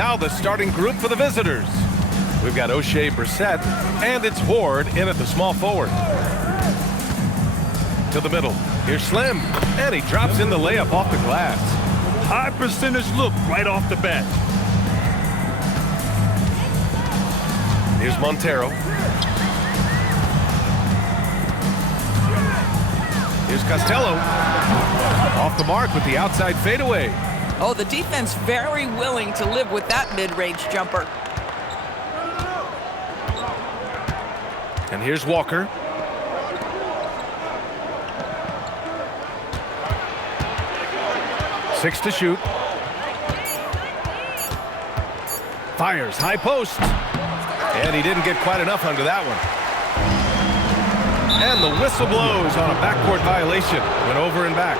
Now the starting group for the visitors. We've got O'Shea Brissett, and it's Ward in at the small forward. To the middle. Here's Slim, and he drops in the layup off the glass. High percentage look right off the bat. Here's Montero. Here's Costello. Off the mark with the outside fadeaway. Oh, the defense very willing to live with that mid-range jumper. And here's Walker. Six to shoot. Fires, high post. And he didn't get quite enough under that one. And the whistle blows on a backcourt violation. Went over and back.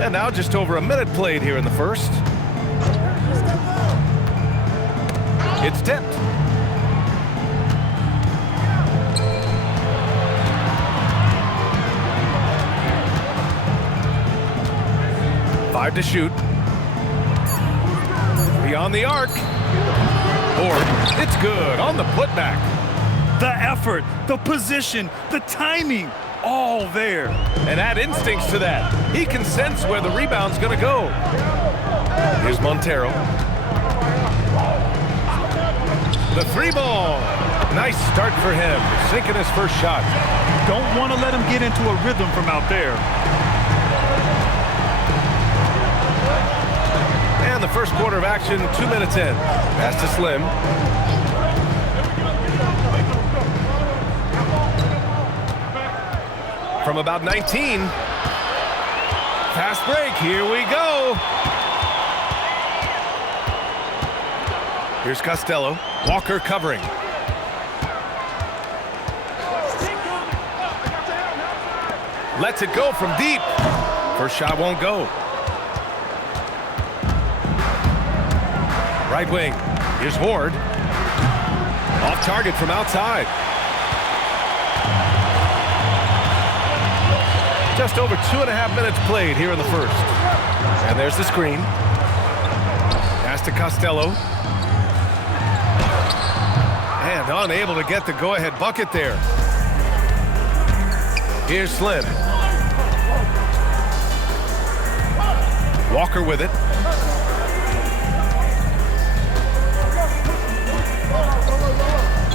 And now just over a minute played here in the first. It's tipped. Five to shoot. Beyond the arc. Board. It's good on the putback. The effort, the position, the timing, all there. And add instincts to that. He can sense where the rebound's going to go. Here's Montero. The three ball. Nice start for him. Sinking his first shot. Don't want to let him get into a rhythm from out there. And the first quarter of action, 2 minutes in. Pass to Slim. From about 19. Fast break, here we go. Here's Costello. Walker covering. Lets it go from deep. First shot won't go. Right wing. Here's Ward. Off target from outside. Just over 2.5 minutes played here in the first. And there's the screen. Pass to Costello. And unable to get the go-ahead bucket there. Here's Slim. Walker with it.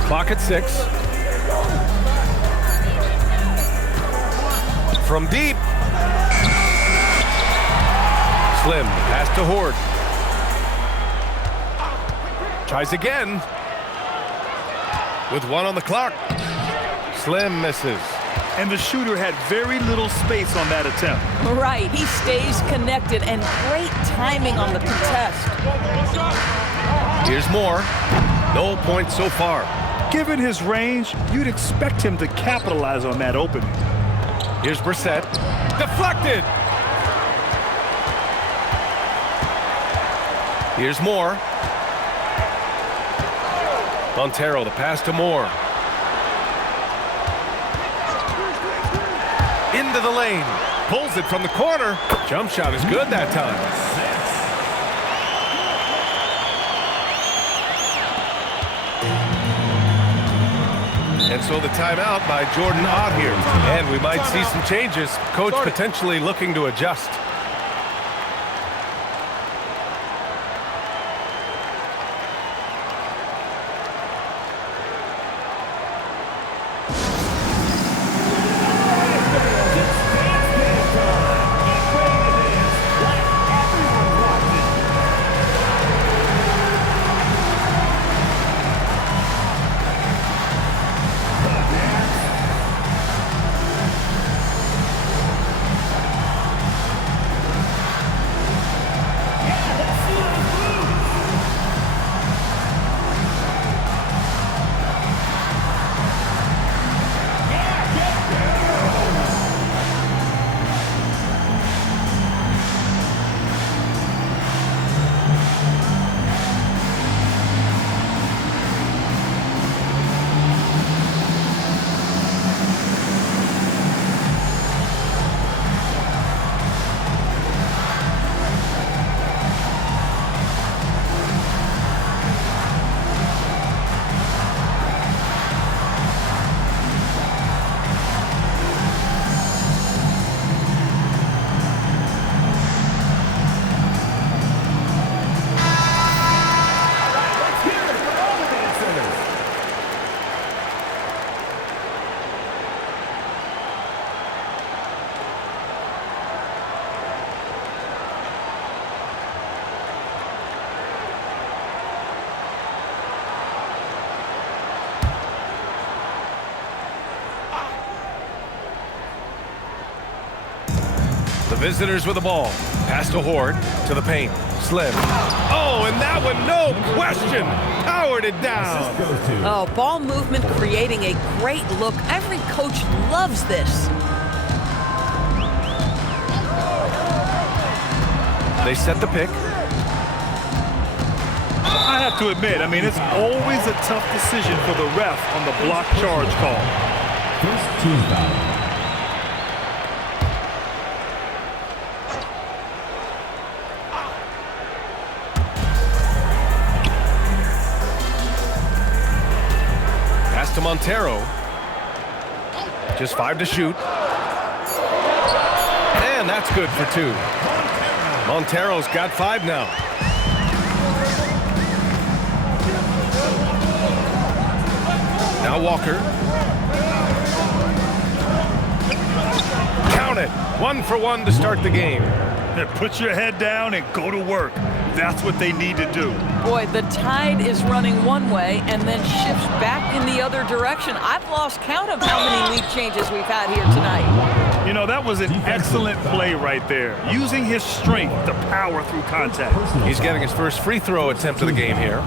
Clock at 6. From deep. Slim, pass to Horde. Tries again. With 1 on the clock. Slim misses. And the shooter had very little space on that attempt. Right, he stays connected and great timing on the contest. Here's Moore. No points so far. Given his range, you'd expect him to capitalize on that opening. Here's Brissett. Deflected. Here's Moore. Montero, the pass to Moore. Into the lane. Pulls it from the corner. Jump shot is good that time. And so the timeout by Jordan Ott here. And we might see some changes. Coach potentially looking to adjust. visitors with the ball. Pass to Horde, to the paint. Slim. Oh, and that one, no question, powered it down. Oh, ball movement creating a great look. Every coach loves this. They set the pick. I have to admit, I mean, it's always a tough decision for the ref on the block charge call. First team foul. Pass to Montero. Just 5 to shoot. And that's good for 2. Montero's got 5 now. Now Walker. Count it. 1 for 1 to start the game. Put your head down and go to work. That's what they need to do. Boy, the tide is running one way and then shifts back in the other direction. I've lost count of how many lead changes we've had here tonight. You know, that was an excellent play right there. Using his strength to power through contact. He's getting his first free throw attempt of the game here.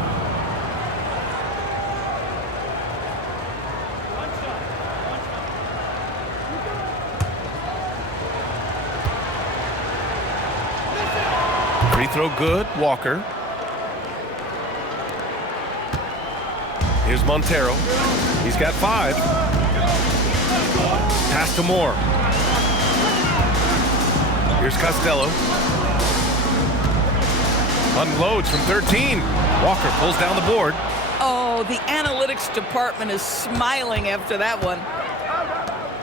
Free throw good, Walker. Here's Montero. He's got 5. Pass to Moore. Here's Costello. Unloads from 13. Walker pulls down the board. Oh, the analytics department is smiling after that one.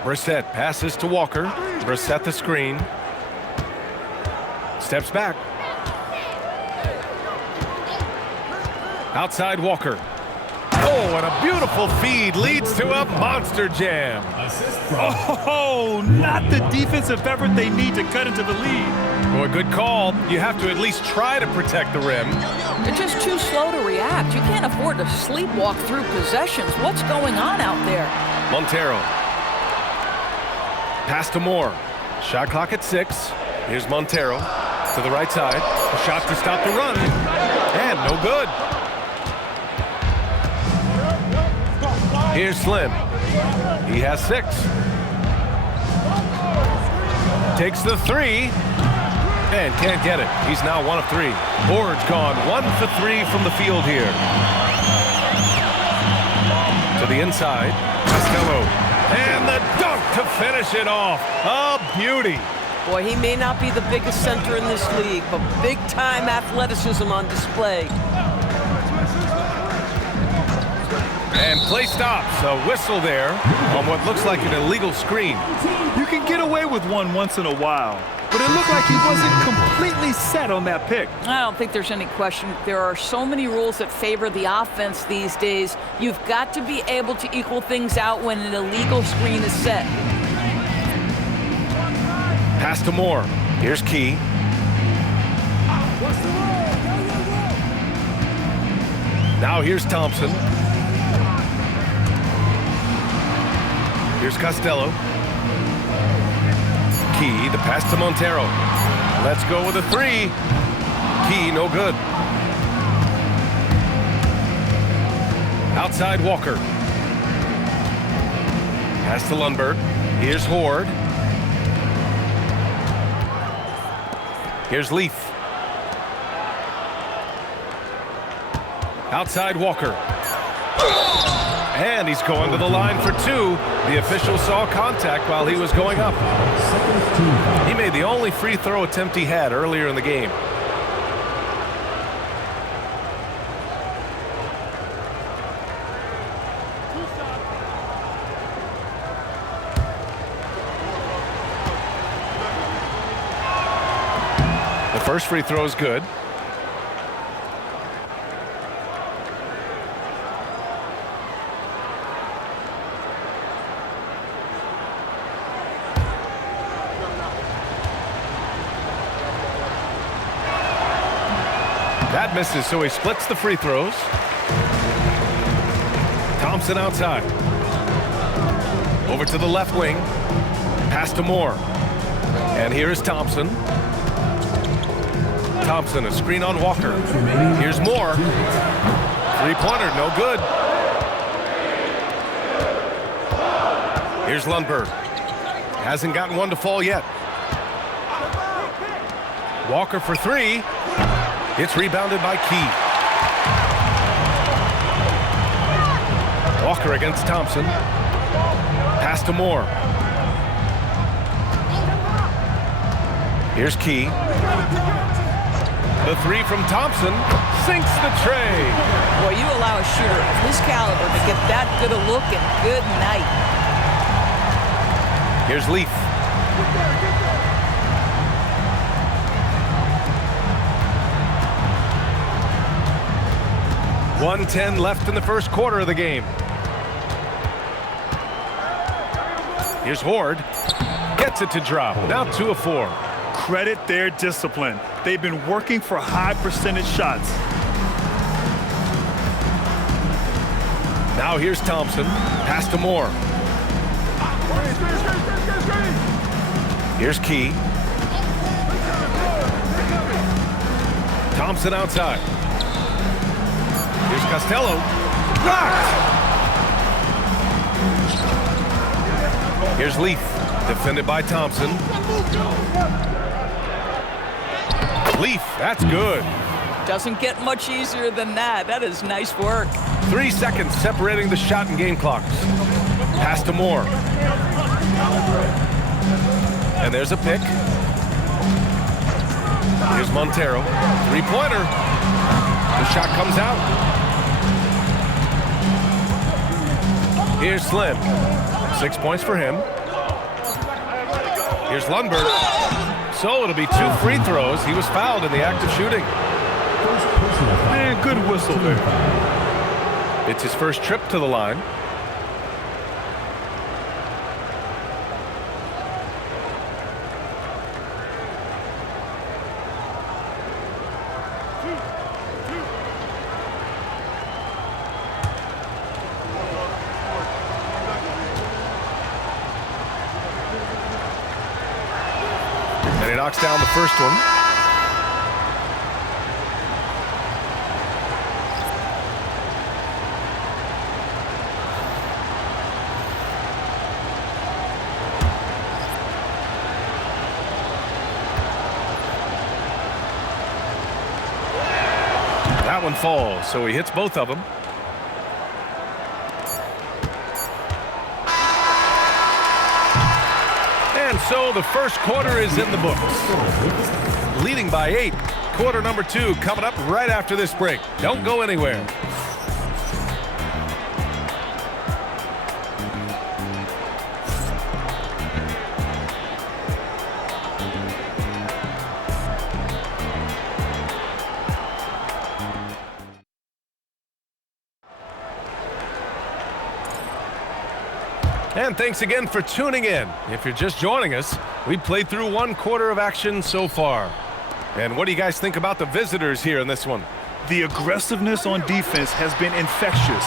Brissett passes to Walker. Brissett the screen. Steps back. Outside Walker. Oh, and a beautiful feed leads to a monster jam. Oh, not the defensive effort they need to cut into the lead. Boy, good call. You have to at least try to protect the rim. They're just too slow to react. You can't afford to sleepwalk through possessions. What's going on out there? Montero. Pass to Moore. Shot clock at 6. Here's Montero to the right side. A shot to stop the run. And no good. Here's Slim. He has 6. Takes the 3. And can't get it. He's now 1 of 3. Board's gone 1 for 3 from the field here. To the inside. Costello. And the dunk to finish it off. A beauty. Boy, he may not be the biggest center in this league, but big-time athleticism on display. And play stops. A whistle there on what looks like an illegal screen. You can get away with one once in a while, but it looked like he wasn't completely set on that pick. I don't think there's any question. There are so many rules that favor the offense these days. You've got to be able to equal things out when an illegal screen is set. Pass to Moore. Here's Key. Now here's Thompson. Here's Costello. Key, the pass to Montero. Let's go with a 3. Key, no good. Outside Walker. Pass to Lundberg. Here's Horde. Here's Leaf. Outside Walker. And he's going to the line for 2. The official saw contact while he was going up. He made the only free throw attempt he had earlier in the game. The first free throw is good. That misses, so he splits the free throws. Thompson outside. Over to the left wing. Pass to Moore. And here is Thompson. Thompson, a screen on Walker. Here's Moore. Three-pointer, no good. Here's Lundberg. Hasn't gotten one to fall yet. Walker for three. It's rebounded by Key. Walker against Thompson. Pass to Moore. Here's Key. The three from Thompson sinks the tray. Boy, you allow a shooter of his caliber to get that good a look and good night. Here's Leaf. .110 left in the first quarter of the game. Here's Horde. Gets it to drop. Now 2 of 4. Credit their discipline. They've been working for high percentage shots. Now here's Thompson. Pass to Moore. Here's Key. Thompson outside. Here's Costello. Blocked! Here's Leaf. Defended by Thompson. Leaf, that's good. Doesn't get much easier than that. That is nice work. 3 seconds separating the shot and game clocks. Pass to Moore. And there's a pick. Here's Montero. Three-pointer. The shot comes out. Here's Slim. 6 points for him. Here's Lundberg. So it'll be 2 free throws. He was fouled in the act of shooting. Man, good whistle there. It's his first trip to the line. And he knocks down the first one. That one falls, so he hits both of them. And so the first quarter is in the books. Leading by 8. Quarter number 2 coming up right after this break. Don't go anywhere. And thanks again for tuning in. If you're just joining us, we've played through 1 quarter of action so far. And what do you guys think about the visitors here in this one? The aggressiveness on defense has been infectious.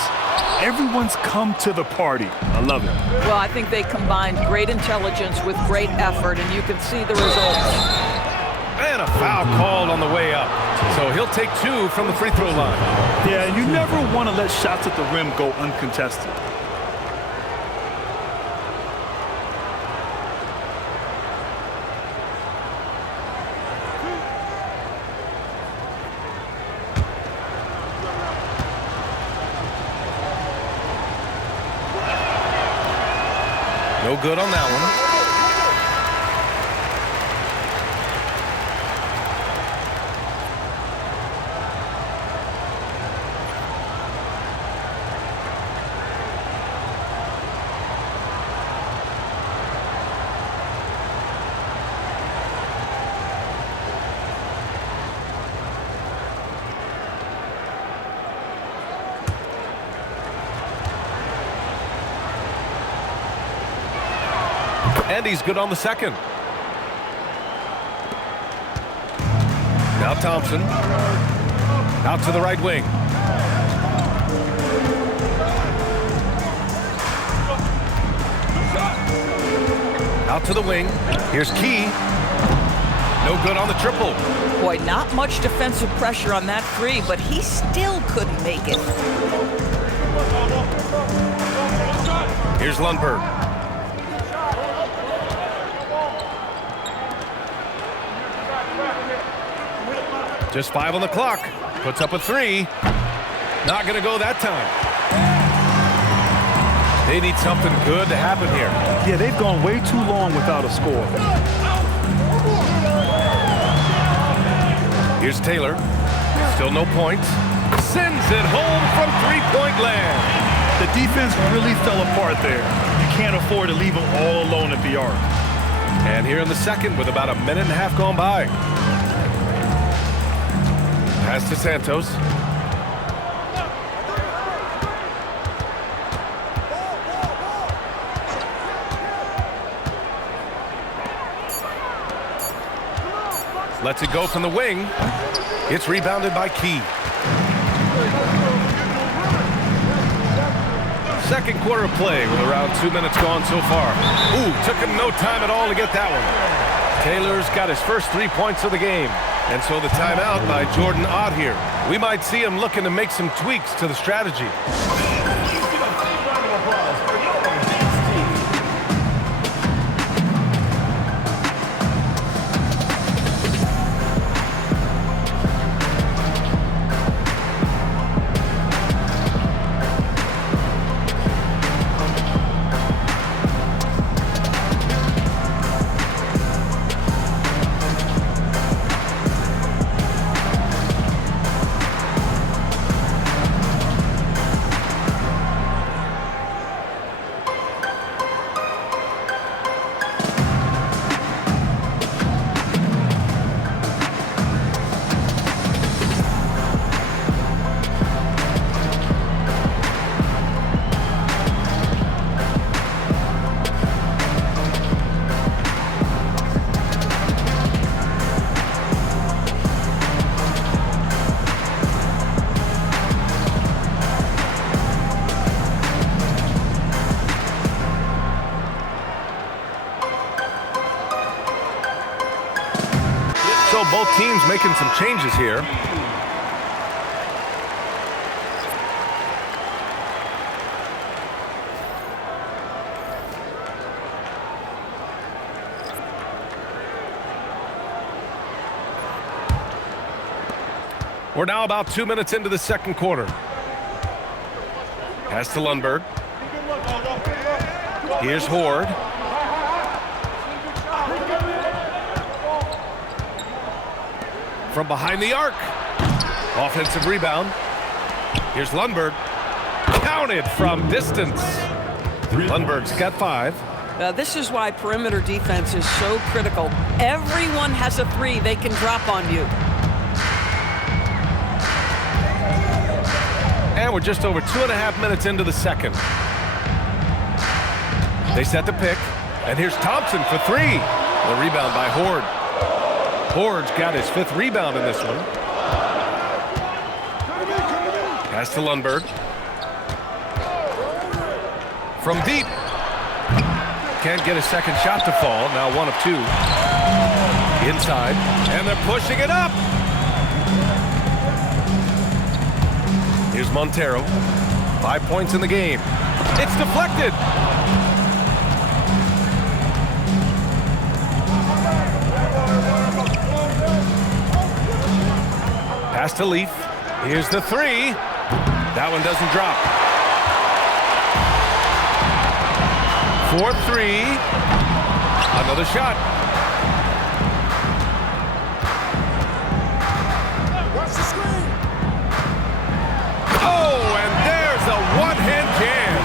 Everyone's come to the party. I love it. Well, I think they combined great intelligence with great effort, and you can see the results. And a foul called on the way up. So he'll take 2 from the free throw line. Yeah, you never want to let shots at the rim go uncontested. No good on that one. And he's good on the second. Now Thompson. Out to the right wing. Out to the wing. Here's Key. No good on the triple. Boy, not much defensive pressure on that three, but he still couldn't make it. Here's Lundberg. Just 5 on the clock. Puts up a 3. Not going to go that time. They need something good to happen here. Yeah, they've gone way too long without a score. Here's Taylor. Still no points. Sends it home from three-point land. The defense really fell apart there. You can't afford to leave them all alone at the arc. And here in the second with about a minute and a half gone by. Pass to Santos. Lets it go from the wing. It's rebounded by Key. Second quarter of play with around 2 minutes gone so far. Ooh, took him no time at all to get that one. Taylor's got his first 3 points of the game. And so the timeout by Jordan Ott here. We might see him looking to make some tweaks to the strategy. So both teams making some changes here. We're now about 2 minutes into the second quarter. Pass to Lundberg. Here's Horde. From behind the arc. Offensive rebound. Here's Lundberg. Counted from distance. Lundberg's got 5. This is why perimeter defense is so critical. Everyone has a 3 they can drop on you. And we're just over 2.5 minutes into the second. They set the pick. And here's Thompson for 3. The rebound by Horde. Horde's got his 5th rebound in this one. Pass to Lundberg. From deep. Can't get a second shot to fall. Now 1 of 2. Inside. And they're pushing it up. Here's Montero. 5 points in the game. It's deflected. Pass to Leaf. Here's the 3. That one doesn't drop. 4-3. Another shot. Oh, and there's a one-hand jam.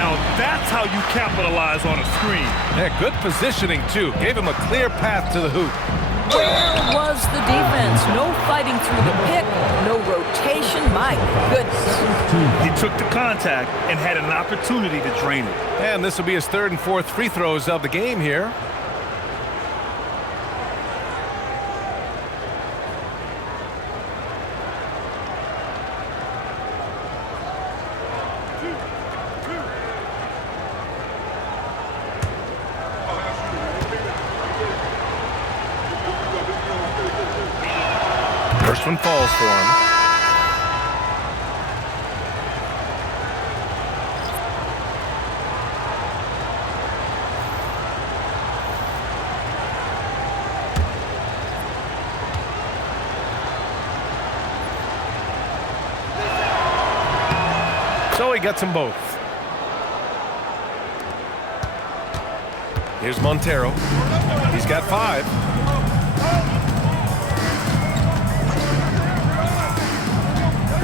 Now that's how you capitalize on a screen. Yeah, good positioning, too. Gave him a clear path to the hoop. Where was the defense? No fighting through the pick, no rotation. My goodness. He took the contact and had an opportunity to drain it. And this will be his 3rd and 4th free throws of the game here. different falls for him. So he gets them both. Here's Montero. He's got 5.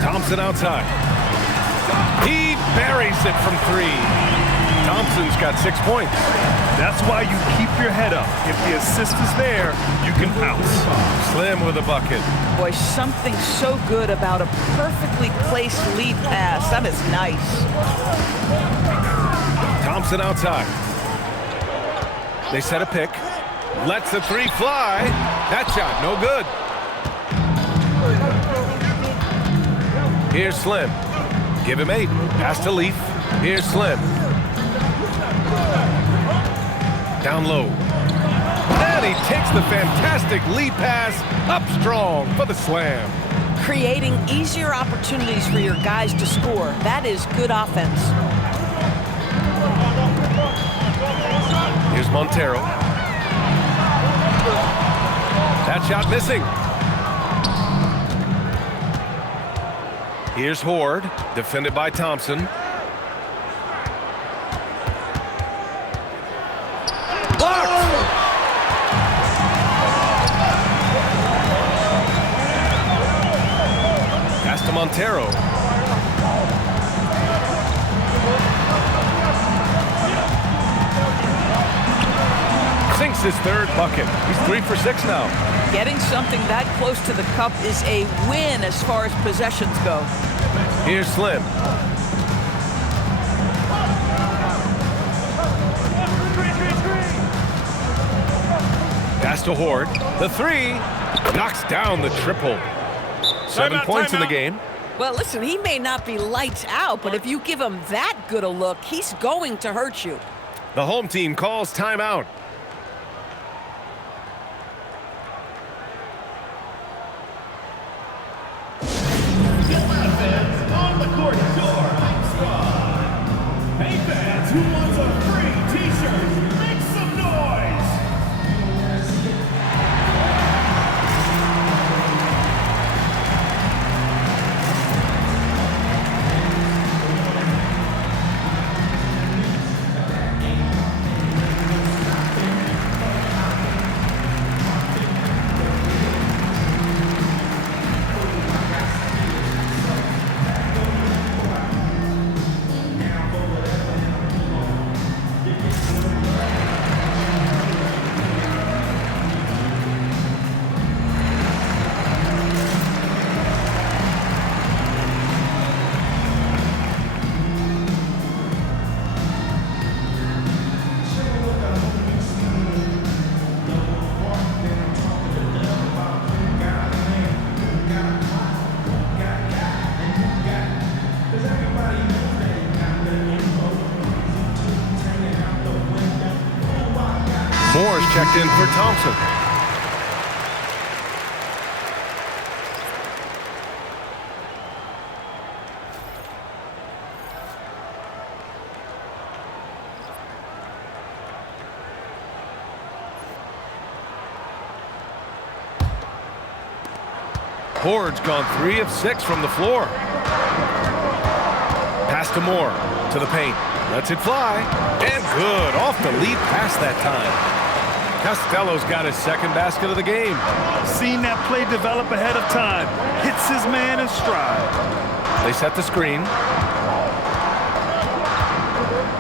Thompson outside. He buries it from 3. Thompson's got 6 points. That's why you keep your head up. If the assist is there, you can pounce. Slim with a bucket. Boy, something so good about a perfectly placed lead pass. That is nice. Thompson outside. They set a pick. Lets the 3 fly. That shot, no good. Here's Slim. Give him 8. Pass to Leaf. Here's Slim. Down low. And he takes the fantastic lead pass up strong for the slam. Creating easier opportunities for your guys to score. That is good offense. Here's Montero. That shot missing. Here's Horde, defended by Thompson. Blocked! Pass to Montero. Sinks his 3rd bucket. He's 3 for 6 now. Getting something that close to the cup is a win as far as possessions go. Here's Slim. Pass to Horde. The 3 knocks down the triple. 7 points in the game. Well, listen, he may not be lights out, but if you give him that good a look, he's going to hurt you. The home team calls timeout. On the court, your squad. Hey fans, who wants a free t-shirt? Make some noise! Moore's checked in for Thompson. Horde's gone 3 of 6 from the floor. Pass to Moore, to the paint. Lets it fly, and good. Off the lead pass that time. Costello's got his 2nd basket of the game. Seen that play develop ahead of time. Hits his man in stride. They set the screen.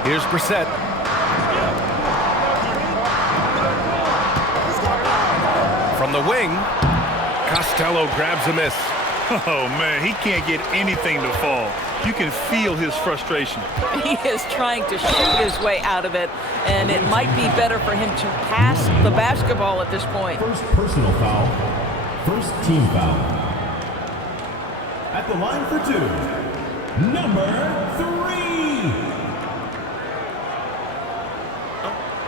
Here's Brissett. From the wing, Costello grabs a miss. Oh, man, he can't get anything to fall. You can feel his frustration. He is trying to shoot his way out of it, and it might be better for him to pass the basketball at this point. First personal foul. First team foul. At the line for 2, number 3.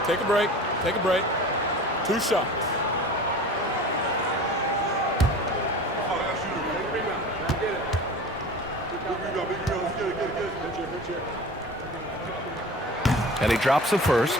Take a break. Take a break. 2 shots. And he drops the first.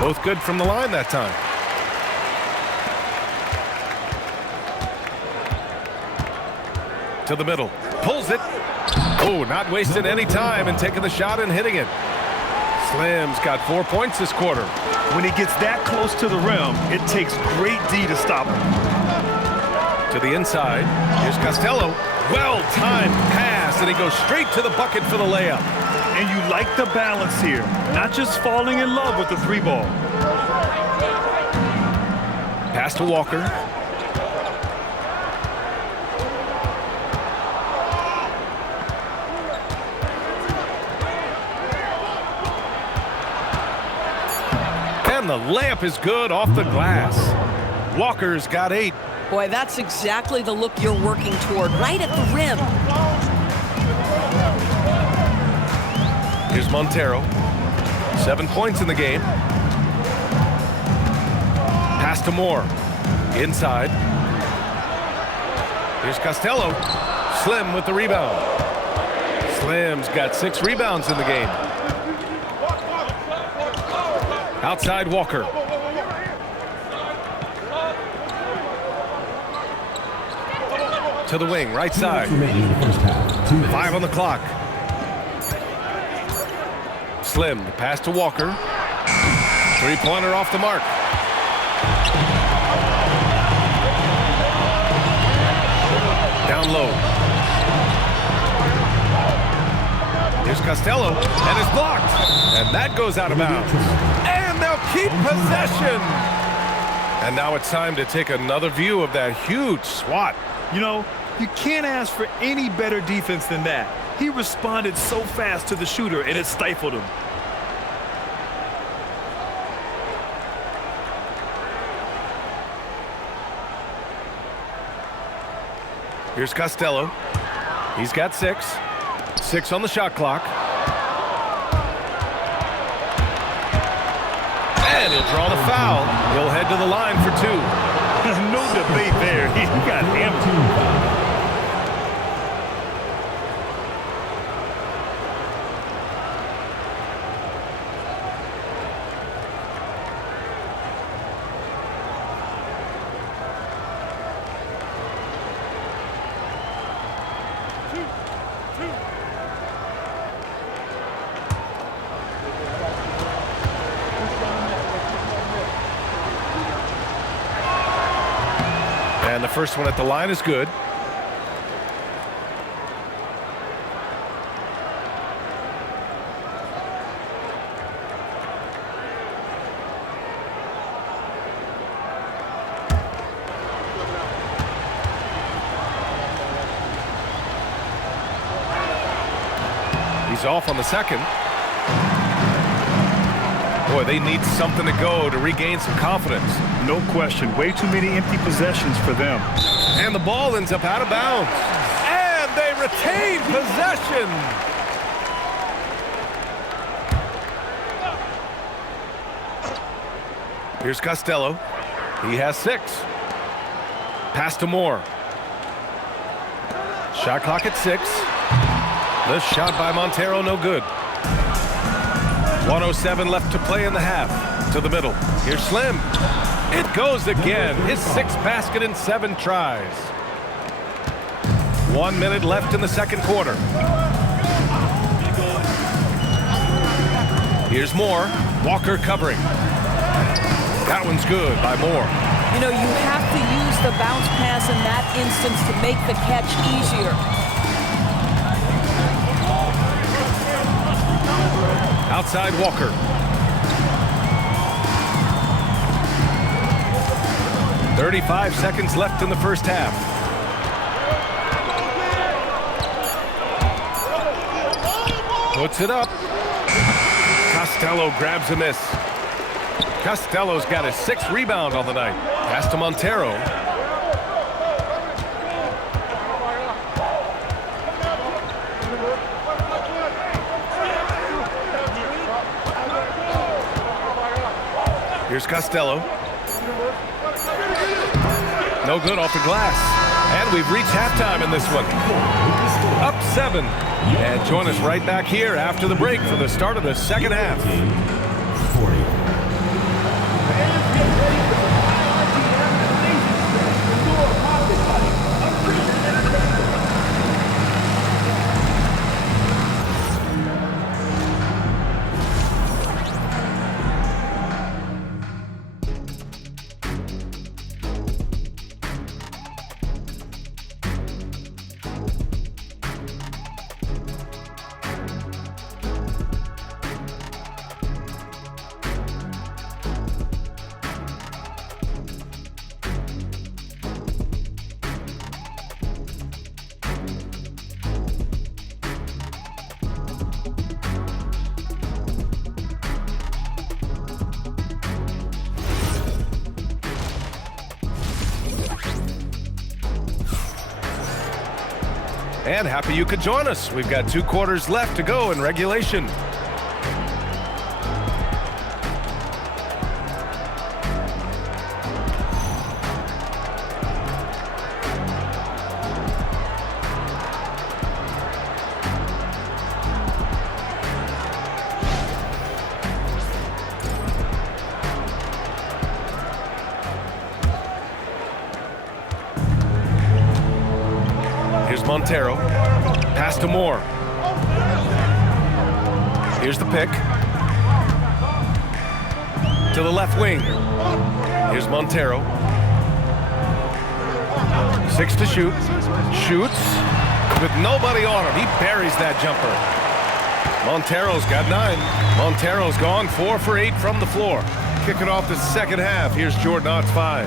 Both good from the line that time. To the middle. Pulls it. Oh, not wasting any time and taking the shot and hitting it. Slim's got 4 points this quarter. When he gets that close to the rim, it takes great D to stop him. To the inside. Here's Costello. Well-timed pass, and he goes straight to the bucket for the layup. And you like the balance here, not just falling in love with the three ball. Pass to Walker. And the layup is good off the glass. Walker's got 8. Boy, that's exactly the look you're working toward, right at the rim. Here's Montero. 7 points in the game. Pass to Moore. Inside. Here's Costello. Slim with the rebound. Slim's got 6 rebounds in the game. Outside Walker. To the wing, right side. 5 on the clock. Slim, pass to Walker. Three-pointer off the mark. Down low. Here's Costello, and it's blocked. And that goes out of bounds. And they'll keep possession. And now it's time to take another view of that huge swat. You know, you can't ask for any better defense than that. He responded so fast to the shooter, and it stifled him. Here's Costello. He's got 6. 6 on the shot clock. And he'll draw the foul. He'll head to the line for 2. No debate there. He got hammered. And the first one at the line is good. He's off on the second. Boy, they need something to go to regain some confidence. No question. Way too many empty possessions for them. And the ball ends up out of bounds. And they retain possession. Here's Costello. He has 6. Pass to Moore. Shot clock at 6. The shot by Montero, no good. 1:07 left to play in the half. To the middle. Here's Slim. It goes again. His 6th basket in 7 tries. 1 minute left in the second quarter. Here's Moore. Walker covering. That one's good by Moore. You know, you have to use the bounce pass in that instance to make the catch easier. Outside Walker. .35 seconds left in the first half. Puts it up. Costello grabs a miss. Costello's got his 6th rebound on the night. Pass to Montero. Costello. No good off the glass. And we've reached halftime in this one. Up 7. And join us right back here after the break for the start of the second half. 40. And happy you could join us. We've got 2 quarters left to go in regulation. Montero, pass to Moore. Here's the pick. To the left wing. Here's Montero. 6 to shoot. Shoots with nobody on him. He buries that jumper. Montero's got 9. Montero's gone 4 for 8 from the floor. Kicking off the second half. Here's Jordan Ott's 5.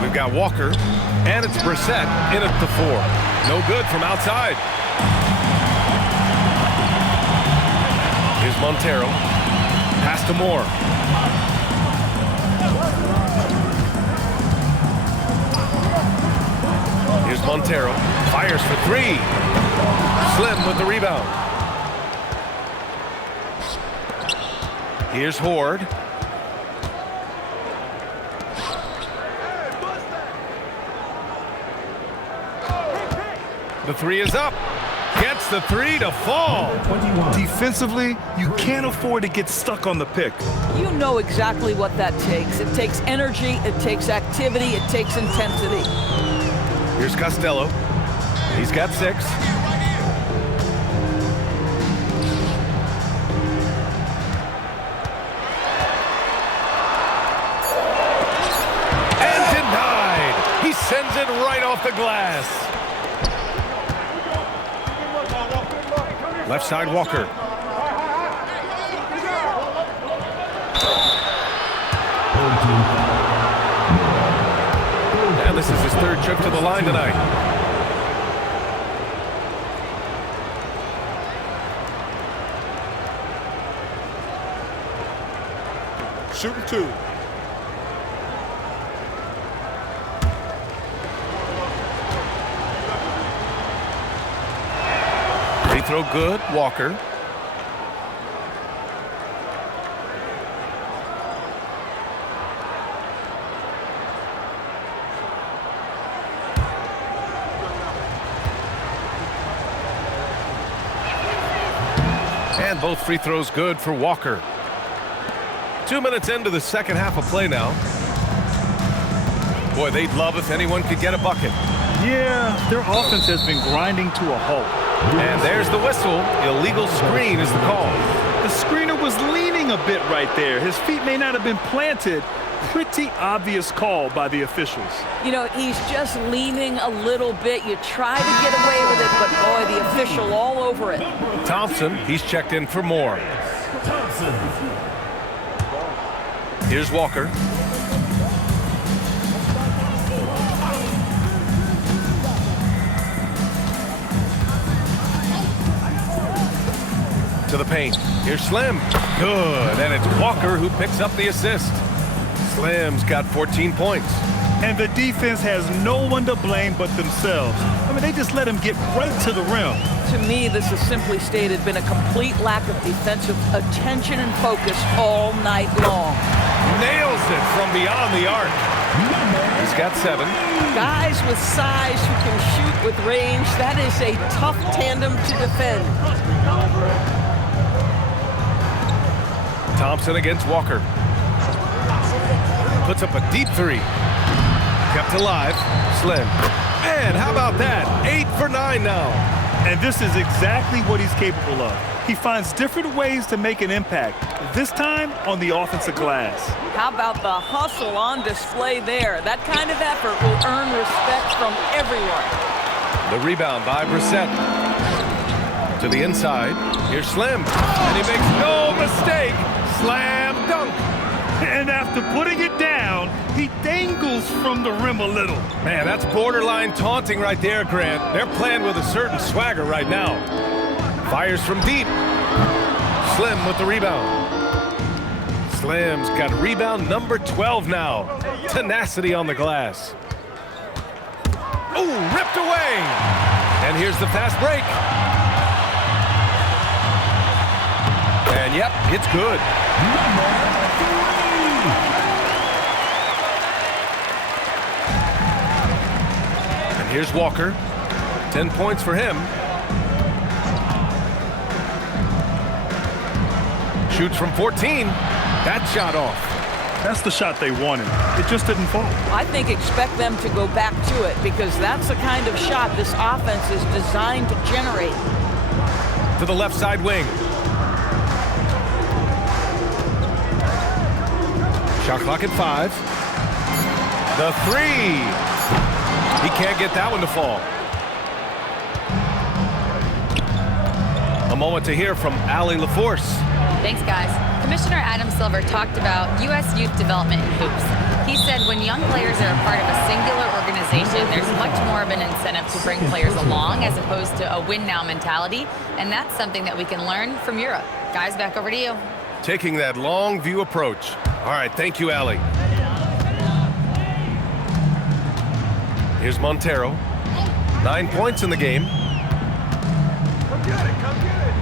We've got Walker, and it's Brissett in at the 4. No good from outside. Here's Montero. Pass to Moore. Here's Montero. Fires for 3. Slim with the rebound. Here's Horde. The 3 is up. Gets the 3 to fall. Defensively, you can't afford to get stuck on the pick. You know exactly what that takes. It takes energy, it takes activity, it takes intensity. Here's Costello. He's got 6. And denied. He sends it right off the glass. Left side, Walker. And this is his 3rd trip to the line tonight. Shooting 2. Free throw good, Walker. And both free throws good for Walker. 2 minutes into the second half of play now. Boy, they'd love if anyone could get a bucket. Yeah, their offense has been grinding to a halt. And there's the whistle. Illegal screen is the call. The screener was leaning a bit right there. His feet may not have been planted. Pretty obvious call by the officials. You know, he's just leaning a little bit. You try to get away with it, but boy, the official all over it. Thompson, he's checked in for more. Here's Walker. To the paint. Here's Slim. Good. And it's Walker who picks up the assist. Slim's got 14 points. And the defense has no one to blame but themselves. I mean, they just let him get right to the rim. To me, this has simply stated been a complete lack of defensive attention and focus all night long. Nails it from beyond the arc. He's got 7. Guys with size who can shoot with range, that is a tough tandem to defend. Thompson against Walker. Puts up a deep 3. Kept alive. Slim. Man, how about that? 8 for 9 now. And this is exactly what he's capable of. He finds different ways to make an impact, this time on the offensive glass. How about the hustle on display there? That kind of effort will earn respect from everyone. The rebound by Brissett. To the inside. Here's Slim. And he makes no mistake. Slam dunk. And after putting it down, he dangles from the rim a little. Man, that's borderline taunting right there, Grant. They're playing with a certain swagger right now. Fires from deep. Slim with the rebound. Slim's got rebound number 12 now. Tenacity on the glass. Ooh, ripped away. And here's the fast break. And yep, it's good. And here's Walker. 10 points for him. Shoots from 14. That shot off. That's the shot they wanted. It just didn't fall. I think expect them to go back to it because that's the kind of shot this offense is designed to generate. To the left side wing. Shot clock at 5. The 3. He can't get that one to fall. A moment to hear from Allie LaForce. Thanks, guys. Commissioner Adam Silver talked about U.S. youth development in hoops. He said when young players are a part of a singular organization, there's much more of an incentive to bring players along as opposed to a win-now mentality, and that's something that we can learn from Europe. Guys, back over to you. Taking that long view approach. All right, thank you, Allie. Here's Montero. 9 points in the game. Come get it, come get it.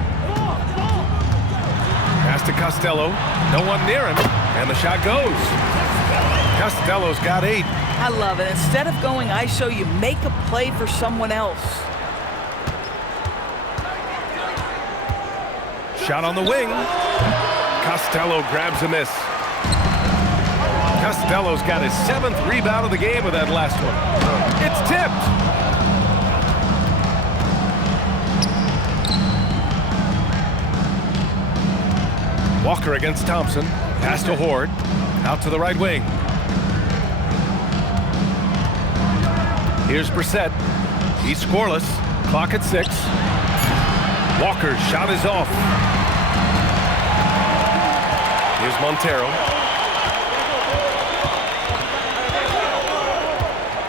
Pass to Costello. No one near him. And the shot goes. Costello's got 8. I love it. Instead of going ISO, you make a play for someone else. Shot on the wing. Costello grabs a miss. Costello's got his 7th rebound of the game with that last one. It's tipped. Walker against Thompson. Pass to Horde. Out to the right wing. Here's Brissett. He's scoreless. Clock at 6. Walker's shot is off. Here's Montero.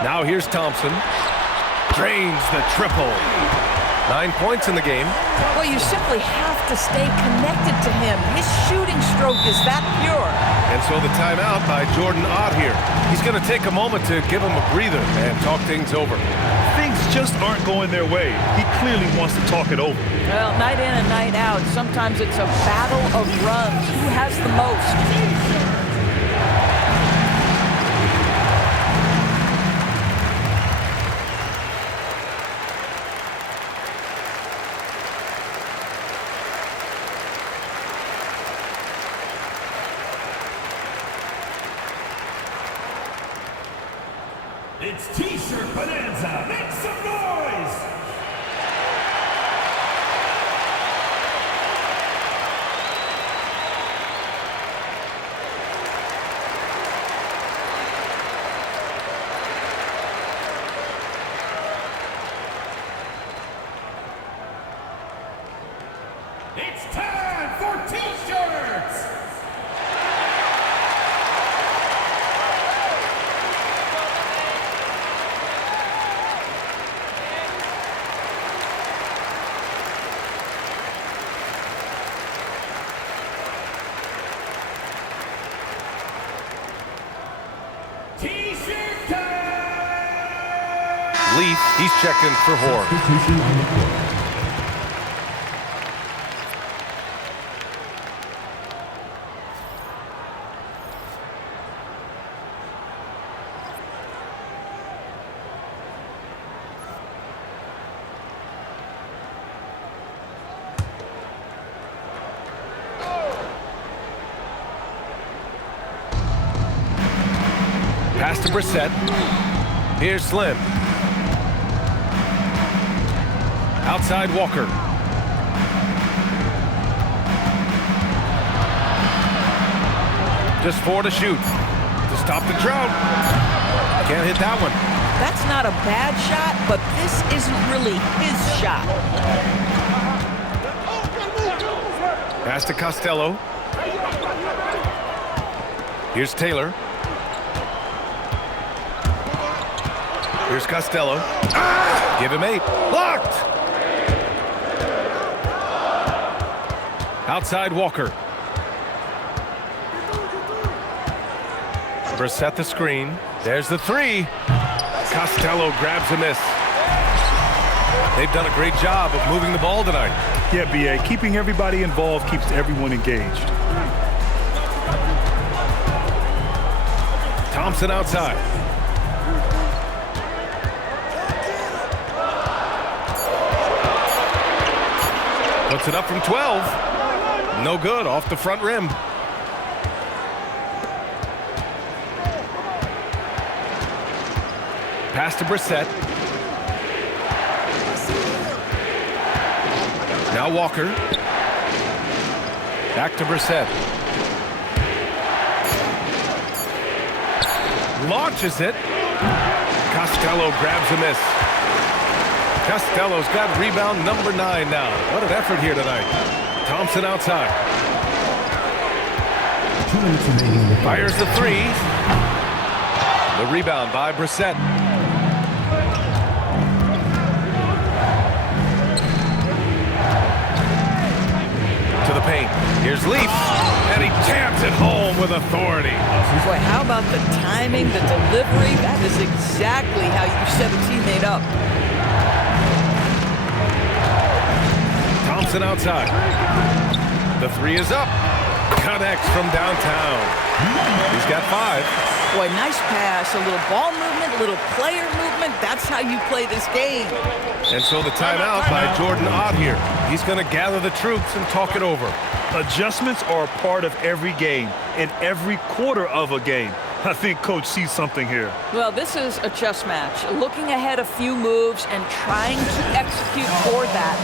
Now here's Thompson. Drains the triple. 9 points in the game. Well, you simply have to stay connected to him. His shooting stroke is that pure. And so the timeout by Jordan Ott here. He's going to take a moment to give him a breather and talk things over. Things just aren't going their way. He clearly wants to talk it over. Well, night in and night out, sometimes it's a battle of runs. Who has the most? It's T-shirt bonanza. Make some noise. It's time for T-shirts. Leaf, he's checking for Horde. Substitution on the court. Pass to Brissett. Here's Slim. Outside Walker. Just 4 to shoot. To stop the drought. Can't hit that one. That's not a bad shot, but this isn't really his shot. Pass to Costello. Here's Taylor. Here's Costello. Give him 8. Blocked! Outside Walker. Brissett the screen. There's the 3. Costello grabs a miss. They've done a great job of moving the ball tonight. Yeah, B.A. Keeping everybody involved keeps everyone engaged. Thompson outside. Puts it up from 12. No good, off the front rim. Pass to Brissett. Now Walker. Back to Brissett. Launches it. Costello grabs a miss. Costello's got rebound number 9 now. What an effort here tonight. Thompson outside. 2 minutes remaining in the Fires the 3. The rebound by Brissett. To the paint. Here's Leaf. And he jams it home with authority. Boy, how about the timing, the delivery? That is exactly how you set a teammate up. Thompson outside. The 3 is up. Connects from downtown. He's got 5. Boy, nice pass, a little ball movement, a little player movement. That's how you play this game. And so the timeout by Jordan Ott here. He's going to gather the troops and talk it over. Adjustments are a part of every game, in every quarter of a game. I think Coach sees something here. Well, this is a chess match. Looking ahead a few moves and trying to execute toward that.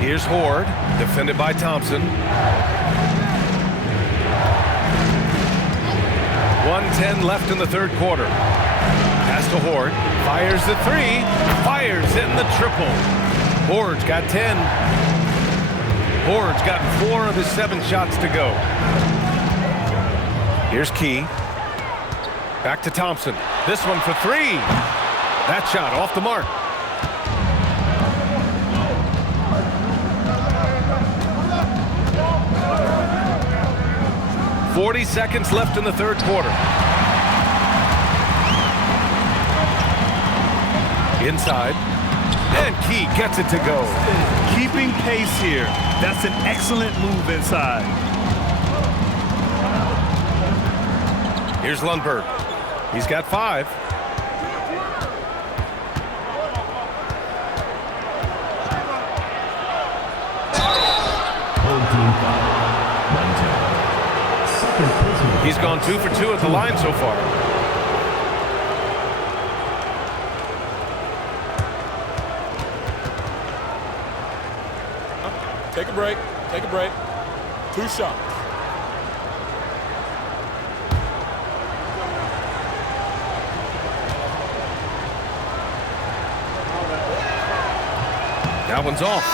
Here's Horde, defended by Thompson. 1:10 left in the third quarter. Pass to Horde, fires the 3, fires in the triple. Horde's got 10. Horde's got 4 of his 7 shots to go. Here's Key. Back to Thompson. This one for 3. That shot off the mark. "40 seconds left in the third quarter. Inside. And Key gets it to go. Keeping pace here. That's an excellent move inside. Here's Lundberg. He's got 5. He's gone 2 for 2 at the line so far. Take a break. Take a break. 2 shots. That one's off.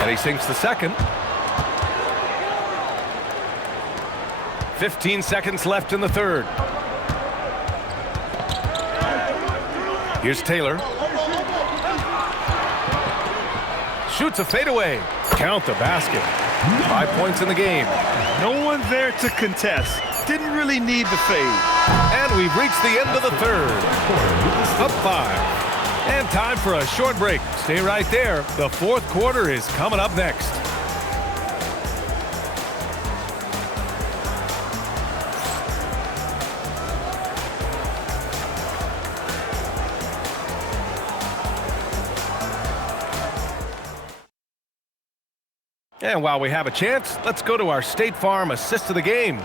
And he sinks the second. 15 seconds left in the third. Here's Taylor. Shoots a fadeaway. Count the basket. 5 points in the game. No one there to contest. Didn't really need the fade. And we've reached the end of the third. Up 5. And time for a short break. Stay right there. The fourth quarter is coming up next. And while we have a chance, let's go to our State Farm assist of the game.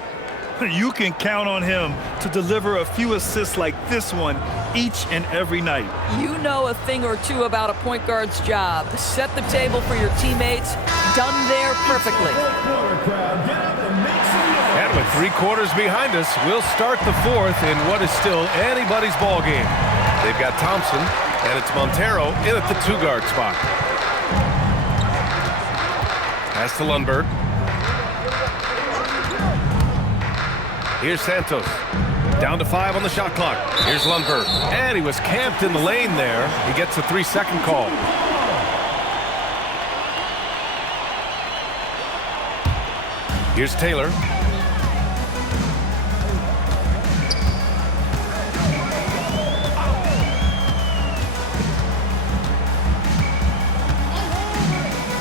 You can count on him to deliver a few assists like this one each and every night. You know a thing or two about a point guard's job. Set the table for your teammates. Done there perfectly. And with 3 quarters behind us, we'll start the fourth in what is still anybody's ball game. They've got Thompson, and it's Montero in at the 2-guard spot. Pass to Lundberg. Here's Santos. Down to 5 on the shot clock. Here's Lundberg. And he was camped in the lane there. He gets a 3-second call. Here's Taylor.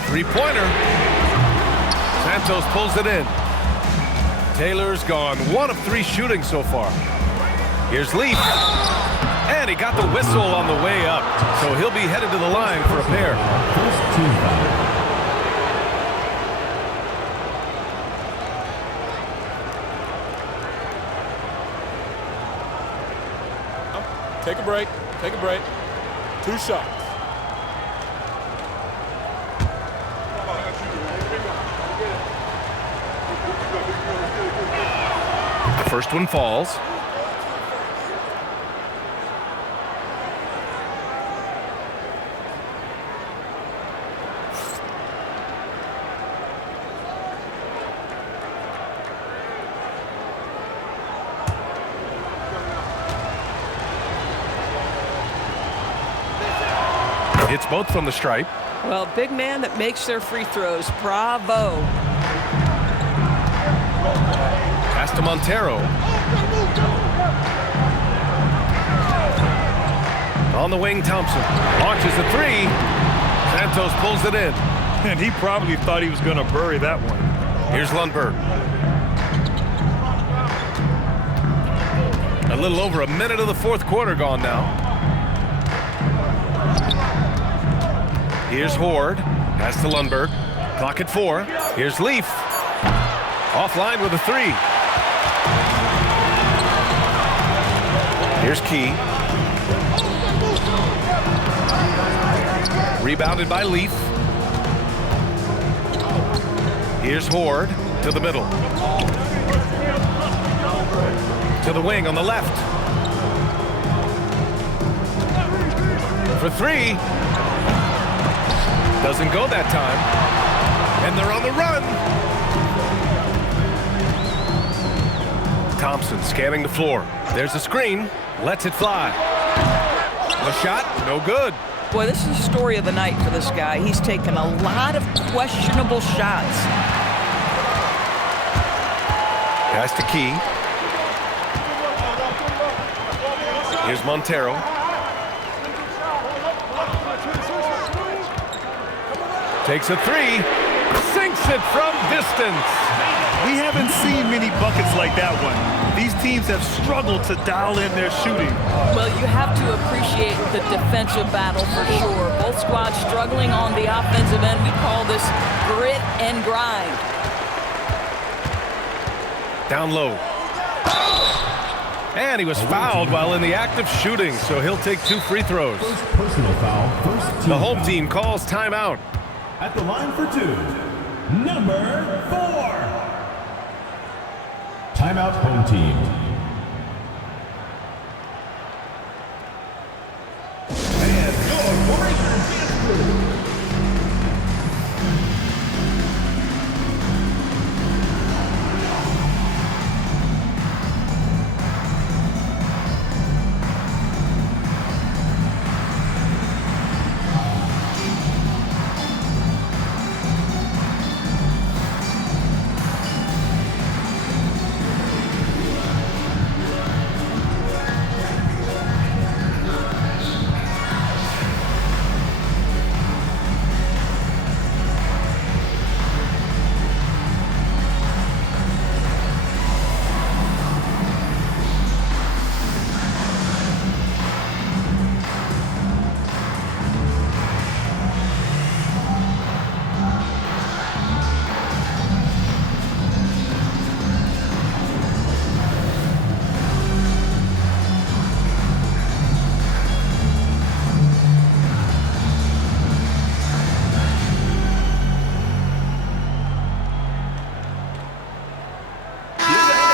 Three-pointer. Santos pulls it in. Taylor's gone 1 of 3 shooting so far. Here's Leaf. And he got the whistle on the way up. So he'll be headed to the line for a pair. Take a break. Take a break. 2 shots. The first one falls. Hits both from the stripe. Well, big man that makes their free throws. Bravo. Pass to Montero. On the wing, Thompson launches a 3. Santos pulls it in. And he probably thought he was going to bury that one. Here's Lundberg. A little over a minute of the fourth quarter gone now. Here's Horde. Pass to Lundberg. Clock at 4. Here's Leaf. Offline with a 3. Here's Key. Rebounded by Leaf. Here's Horde to the middle. To the wing on the left. For three. Doesn't go that time. And they're on the run. Thompson scanning the floor. There's a screen. Lets it fly. The shot, no good. Boy, this is the story of the night for this guy. He's taken a lot of questionable shots. Pass to Key. Here's Montero. Takes a three. Sinks it from distance. We haven't seen many buckets like that one. These teams have struggled to dial in their shooting. Well, you have to appreciate the defensive battle for sure. Both squads struggling on the offensive end. We call this grit and grind. Down low. And he was fouled while in the act of shooting, so he'll take 2 free throws. First personal foul, first team The home foul. team calls timeout. At the line for 2, number 4. Timeout, home team. And your Warriors dance crew.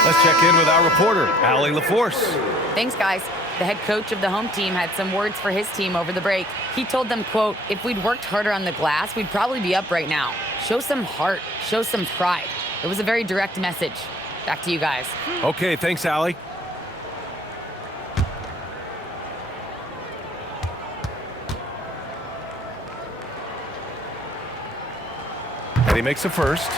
Let's check in with our reporter, Allie LaForce. Thanks, guys. The head coach of the home team had some words for his team over the break. He told them, quote, "If we'd worked harder on the glass, we'd probably be up right now. Show some heart, show some pride." It was a very direct message. Back to you guys. Okay, thanks, Allie. And he makes a first.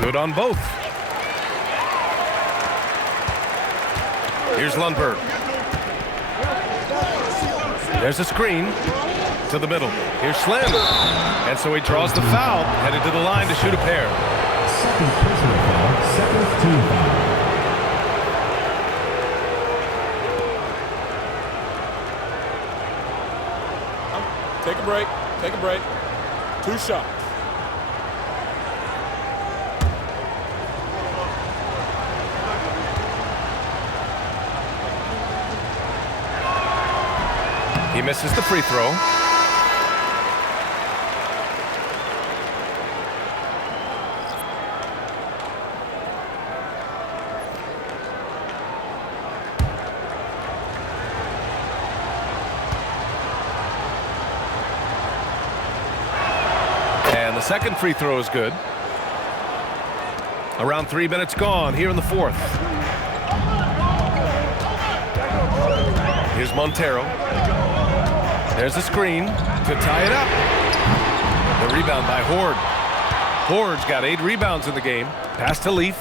Good on both. Here's Lundberg. There's a screen to the middle. Here's Slim. And so he draws the foul, headed to the line to shoot a pair. Second personal foul, second team foul. Take a break. Take a break. 2 shots. He misses the free throw. And the second free throw is good. Around 3 minutes gone here in the fourth. Here's Montero. There's a screen to tie it up. The rebound by Horde. Horde's got 8 rebounds in the game. Pass to Leaf.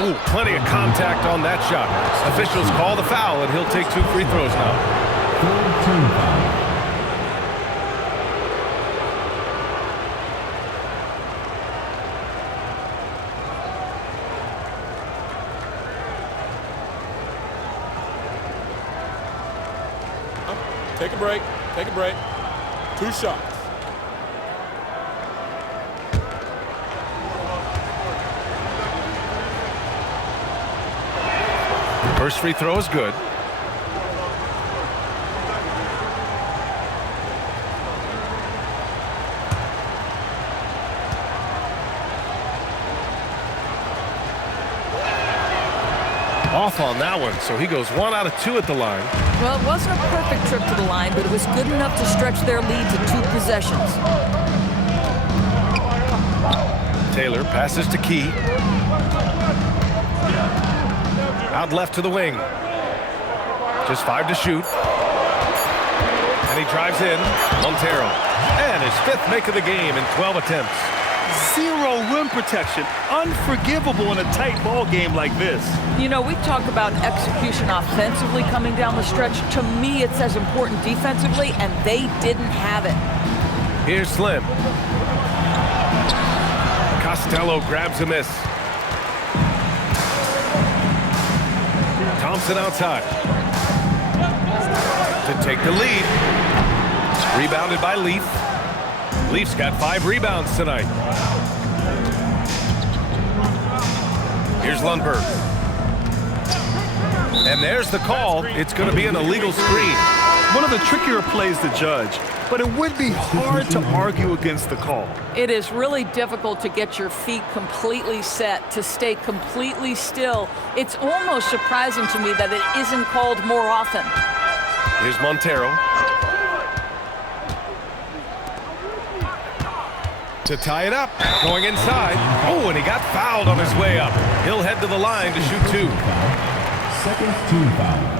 Oh, plenty of contact on that shot. Officials call the foul, and he'll take 2 free throws now. Third team foul. Take a break. Take a break. 2 shots. First free throw is good. off on that one, so he goes 1 out of 2 at the line. Well, it wasn't a perfect trip to the line, but it was good enough to stretch their lead to 2 possessions. Taylor passes to Key. Out left to the wing. Just 5 to shoot. And he drives in. Montero. And his 5th make of the game in 12 attempts. 0 rim protection. Unforgivable in a tight ball game like this. You know, we talk about execution offensively coming down the stretch. To me, it's as important defensively, and they didn't have it. Here's Slim. Costello grabs a miss. Thompson outside. To take the lead. Rebounded by Leaf. Leaf's got 5 rebounds tonight. Here's Lundberg. And there's the call. It's going to be an illegal screen. One of the trickier plays to judge, but it would be hard to argue against the call. It is really difficult to get your feet completely set, to stay completely still. It's almost surprising to me that it isn't called more often. Here's Montero. To tie it up, going inside. Oh, and he got fouled on his way up. He'll head to the line to shoot 2. Second team foul.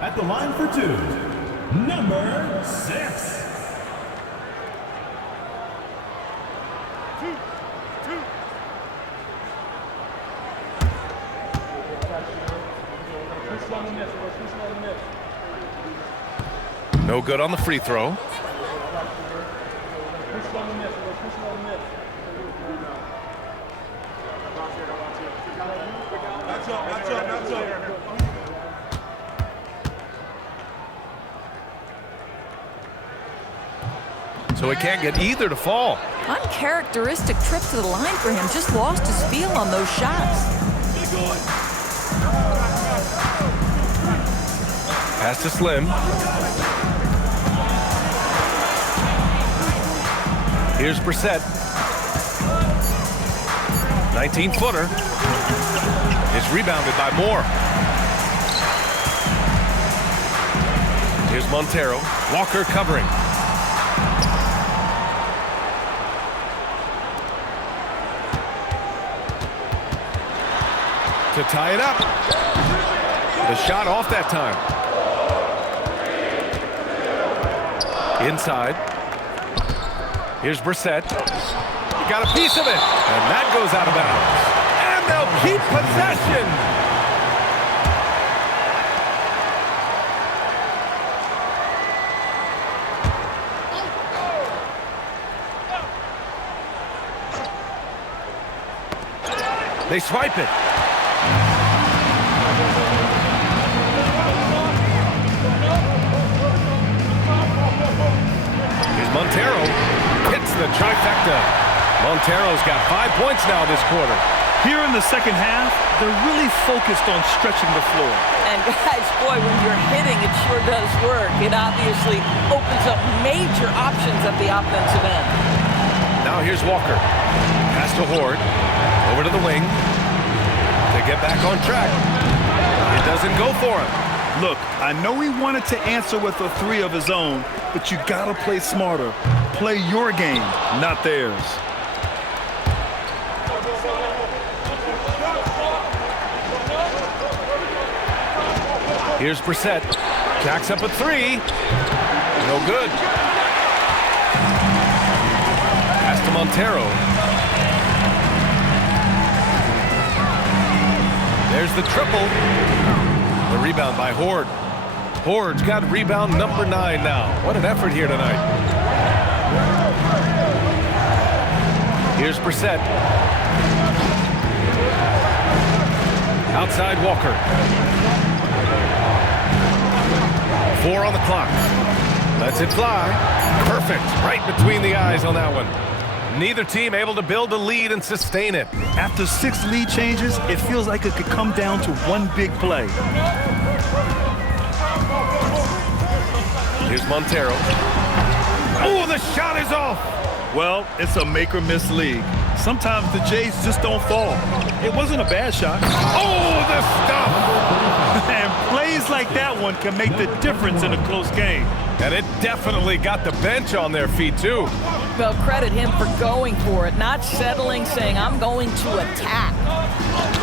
At the line for 2, number 6. No good on the free throw. So he can't get either to fall. Uncharacteristic trip to the line for him. Just lost his feel on those shots. Pass to Slim. Here's Brissett. 19-footer. Is rebounded by Moore. Here's Montero. Walker covering. To tie it up. The shot off that time. Inside. Here's Brissett. He got a piece of it. And that goes out of bounds. And they'll keep possession. They swipe it. Montero hits the trifecta. Montero's got 5 points now this quarter. Here in the second half, they're really focused on stretching the floor. And guys, boy, when you're hitting, it sure does work. It obviously opens up major options at the offensive end. Now here's Walker. Pass to Horde. Over to the wing. To get back on track. It doesn't go for him. Look, I know he wanted to answer with a 3 of his own, but you gotta play smarter. Play your game, not theirs. Here's Brissett. Jacks up a 3. No good. Pass to Montero. There's the triple. The rebound by Horde. Horde's got rebound number 9 now. What an effort here tonight. Here's Brissett. Outside Walker. 4 on the clock. Lets it fly. Perfect. Right between the eyes on that one. Neither team able to build a lead and sustain it. After 6 lead changes, it feels like it could come down to one big play. Here's Montero. Oh, the shot is off. Well, it's a make or miss league. Sometimes the Jays just don't fall. It wasn't a bad shot. Oh, the stuff! And plays like that one can make the difference in a close game. And it definitely got the bench on their feet, too. Well, credit him for going for it, not settling, saying, I'm going to attack.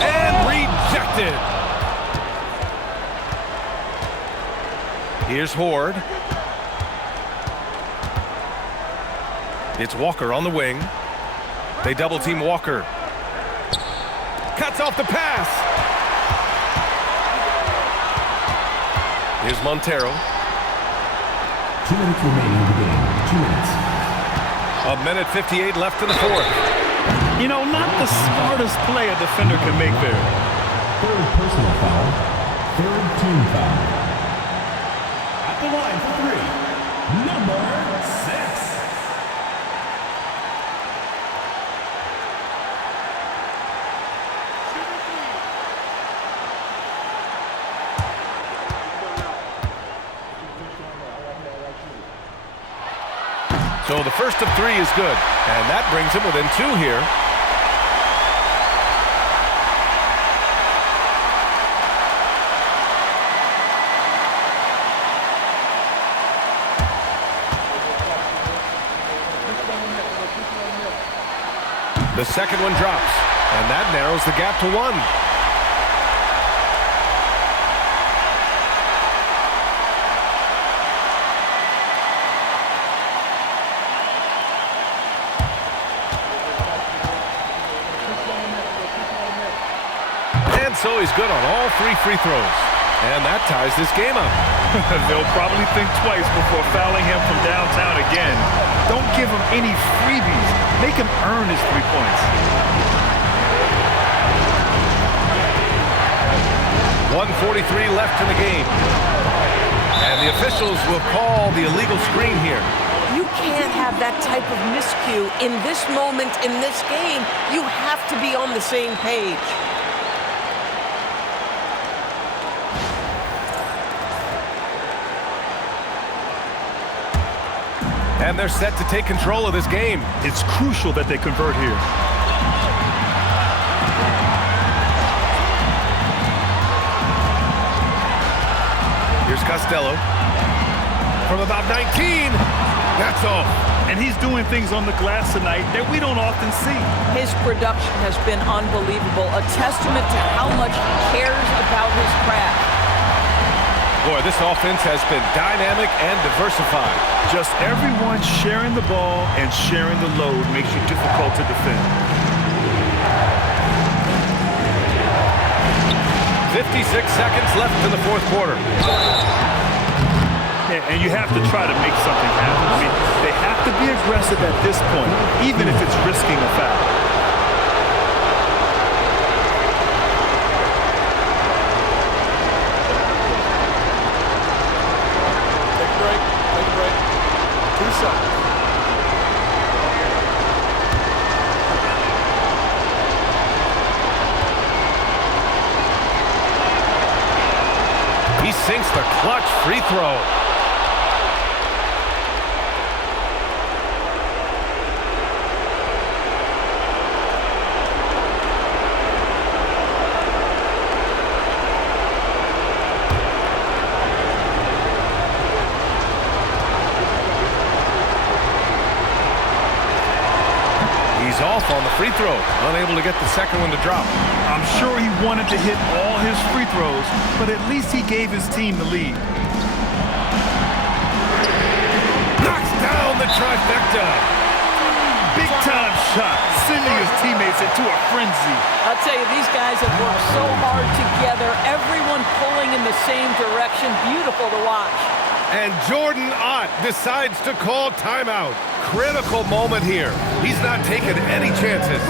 And rejected. Here's Horde. It's Walker on the wing. They double team Walker. Cuts off the pass. Here's Montero. 2 minutes remaining in the game. 2 minutes. A minute 58 left in the fourth. You know, not the smartest play a defender can make there. Third personal foul. Third team foul. At the line for three, number 6. So the first of 3 is good, and that brings him within 2 here. The second one drops, and that narrows the gap to 1. So he's good on all 3 free throws. And that ties this game up. They'll probably think twice before fouling him from downtown again. Don't give him any freebies. Make him earn his 3 points. 1:43 left in the game. And the officials will call the illegal screen here. You can't have that type of miscue in this moment in this game. You have to be on the same page. And they're set to take control of this game. It's crucial that they convert here. Here's Costello. From about 19, that's all. And he's doing things on the glass tonight that we don't often see. His production has been unbelievable, a testament to how much he cares about his craft. Boy, this offense has been dynamic and diversified. Just everyone sharing the ball and sharing the load makes you difficult to defend. 56 seconds left in the fourth quarter. And you have to try to make something happen. I mean, they have to be aggressive at this point, even if it's risking a foul. He sinks the clutch free throw. He's off on the free throw, unable to get the second one to drop. I'm sure he wanted to hit all his free throws, but at least he gave his team the lead. Knocks down the trifecta. Big time shot, sending his teammates into a frenzy. I'll tell you, these guys have worked so hard together, everyone pulling in the same direction. Beautiful to watch. And Jordan Ott decides to call timeout. Critical moment here. He's not taking any chances.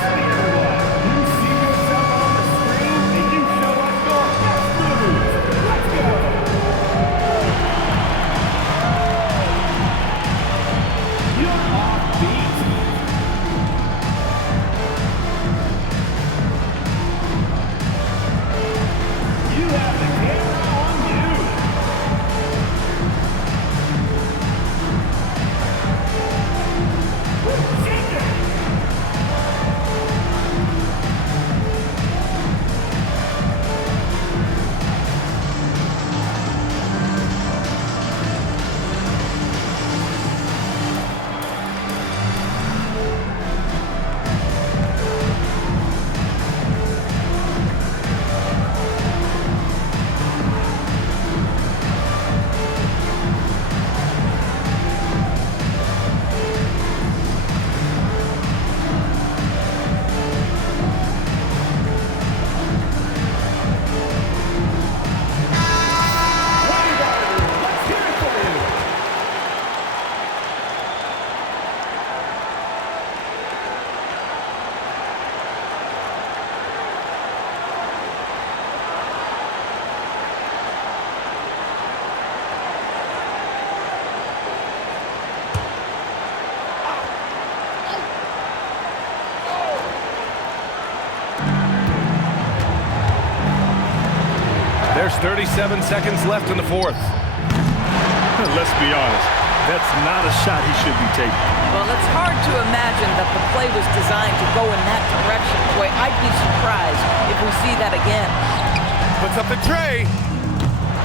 37 seconds left in the fourth. Let's be honest, that's not a shot he should be taking. Well, it's hard to imagine that the play was designed to go in that direction. Boy, I'd be surprised if we see that again. Puts up the tray.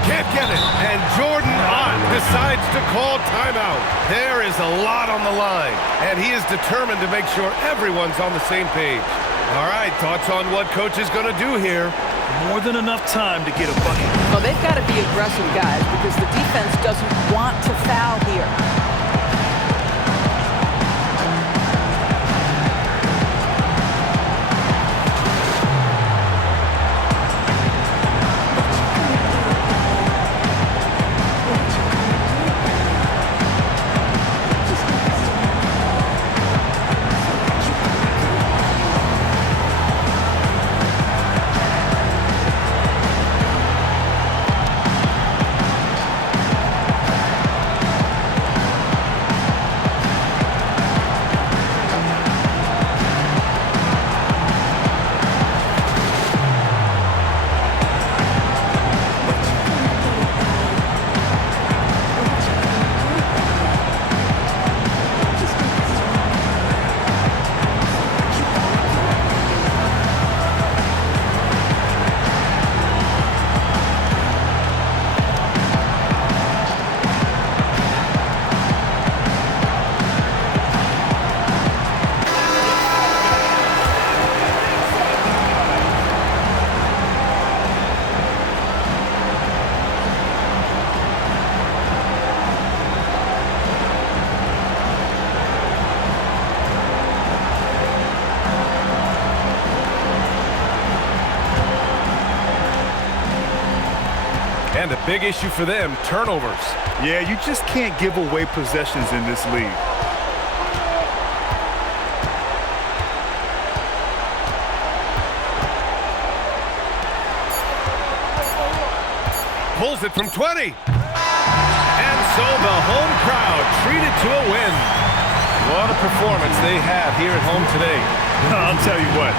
Can't get it. And Jordan Ott decides to call timeout. There is a lot on the line, and he is determined to make sure everyone's on the same page. All right, thoughts on what coach is going to do here? More than enough time to get a bucket. Well, they've got to be aggressive, guys, because the defense doesn't want to foul here. And a big issue for them, turnovers. Yeah, you just can't give away possessions in this league. Pulls it from 20. And so the home crowd treated to a win. What a performance they have here at home today. I'll tell you what,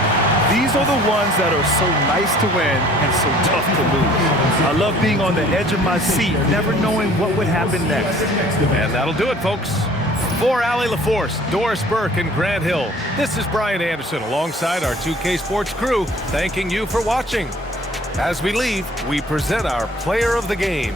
these are the ones that are so nice to win and so tough to lose. I love being on the edge of my seat, never knowing what would happen next. And that'll do it, folks. For Ali LaForce, Doris Burke, and Grant Hill, this is Brian Anderson alongside our 2K Sports crew, thanking you for watching. As we leave, we present our player of the game.